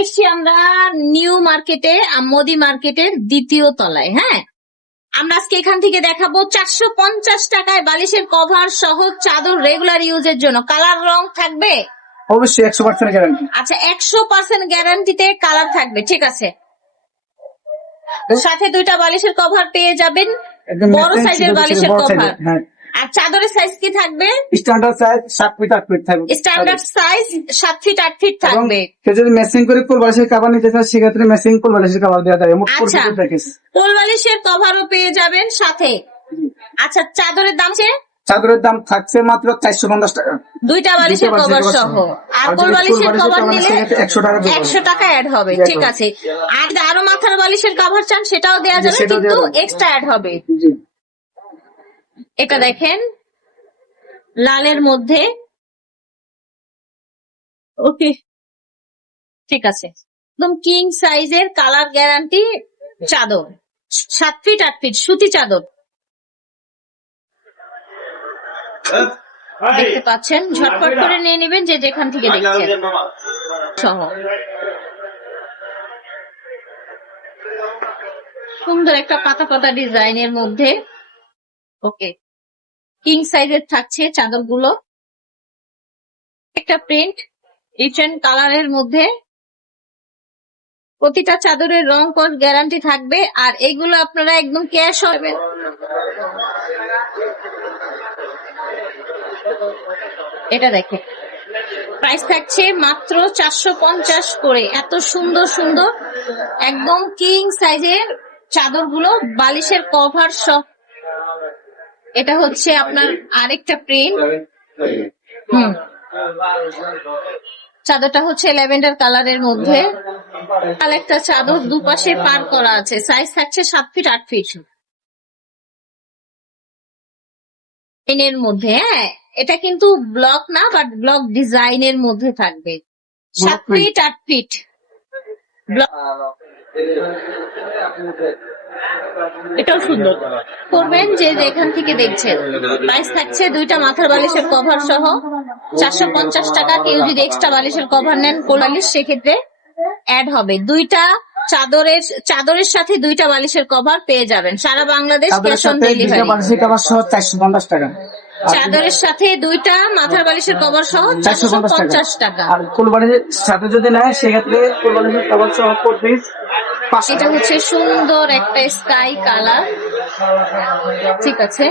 এসছি আমরা নিউ মার্কেটে, মোদি মার্কেটের দ্বিতীয় তলায়। হ্যাঁ, আমরা আজকে এখান থেকে দেখাবো 450 টাকায় বালিশের কভার সহ চাদর রেগুলার ইউজের জন্য। কালার রং থাকবে অবশ্যই 100% গ্যারান্টি। আচ্ছা, 100% গ্যারান্টিতে কালার থাকবে। ঠিক আছে, সাথে দুইটা বালিশের কভার পেয়ে যাবেন, বড় সাইজের বালিশের কভার। হ্যাঁ, আর চাদরের সাইজ কি থাকবে? স্ট্যান্ডার্ড সাইজ 7 ফিট 8 ফিট থাকবে। স্ট্যান্ডার্ড সাইজ 7 ফিট 8 ফিট থাকবে। কেউ যদি ম্যাচিং করে কোল বালিশের কভার নিতে চায় সেক্ষেত্রে ম্যাচিং কোল বালিশের কভার দেওয়া যাবে। মোট আচ্ছা, 40 প্যাকেজ। কোল বালিশের কভারও পেয়ে যাবেন সাথে। আচ্ছা, চাদরের দাম আছে? চাদরের দাম থাকছে মাত্র 450 টাকা, দুইটা বালিশের কভার সহ। আর কোল বালিশের কভার নিলে 100 টাকা 100 টাকা অ্যাড হবে। ঠিক আছে, আর যদি আরো মাথার বালিশের কভার চান সেটাও দেওয়া যাবে, সেটাও কিন্তু দেওয়া যাবে। এক্সট্রা অ্যাড হবে। জি। এটা দেখেন লালের মধ্যে। ওকে, ঠিক আছে, একদম কিং সাইজের কালার গ্যারান্টি চাদর, 7 ফিট 8 ফিট সুতি চাদর দেখতে পাচ্ছেন। ঝটপট করে নিয়ে নেবেন যে যেখান থেকে দেখছেন সহ। সুন্দর একটা পাতা পাতা ডিজাইনের মধ্যে। ওকে, কিং সাইজের থাকছে চাদরগুলো। একটা প্রিন্ট ডিফারেন্ট কালারের মধ্যে। প্রতিটা চাদরের রং কস গ্যারান্টি থাকবে। আর এগুলো আপনারা একদম ক্যাশ হবে। এটা দেখে প্রাইস থাকছে মাত্র 450 করে। এত সুন্দর সুন্দর একদম কিং সাইজের চাদরগুলো, বালিশের কভার সহ। এটা হচ্ছে আপনার আরেকটা প্রিন্ট। চাদরটা হচ্ছে ল্যাভেন্ডার কালারের মধ্যে। আর একটা চাদর দুপাশে পার করা আছে, সাইজ থাকছে 7 ফিট 8 ফিট এর মধ্যে। হ্যাঁ, এটা কিন্তু ব্লক না, বাট ব্লক ডিজাইনের মধ্যে থাকবে। 7 ফিট 8 ফিট এটাও সুন্দর। করবেন যে যেখান থেকে দেখছেন। প্রাইস থাকছে দুইটা মাথার বালিশের কভার সহ 450 টাকা। কেউ যদি এক্সট্রা বালিশের কভার নেন কোল বালিশ, সেক্ষেত্রে অ্যাড হবে। দুইটা চাদরের সাথে দুইটা বালিশের কভার পেয়ে যাবেন। সারা বাংলাদেশ ক্যাশ অন ডেলিভারি। বালিশের কভার সহ 450 টাকা। চাদরের সাথে দুইটা মাথার বালিশের কভার সহ 450 টাকা। আর কোল বালিশের সাথে যদি নেয় সেক্ষেত্রে কোল বালিশের কভার সহ per piece 500 এটা হচ্ছে সুন্দর একটা স্কাই কালার। ঠিক আছে,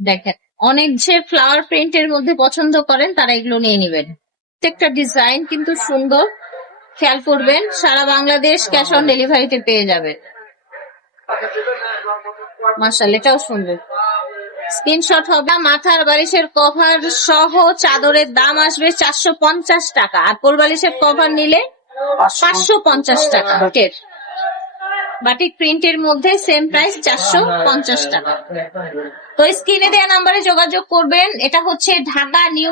দেখেন অনেক যে ফ্লাওয়ার প্রিন্টের মধ্যে পছন্দ করেন তারা এগুলো নিয়ে নেবেন। প্রত্যেকটা ডিজাইন কিন্তু সুন্দর, খেয়াল করবেন। সারা বাংলাদেশ ক্যাশ অন ডেলিভারিতে পেয়ে যাবেন। মাশাআল্লাহ, এটাও সুন্দর। স্ক্রিনশট হবে। মাথার বালিশের কভার সহ চাদরের দাম আসবে 450 টাকা। আর কোল বালিশের কভার নিলে 550 টাকা। বাটিক প্রিন্টের মধ্যে সেম প্রাইস 450 টাকা। তো স্ক্রিনে দেওয়া নাম্বারে যোগাযোগ করবেন। এটা হচ্ছে ঢাকা নিউ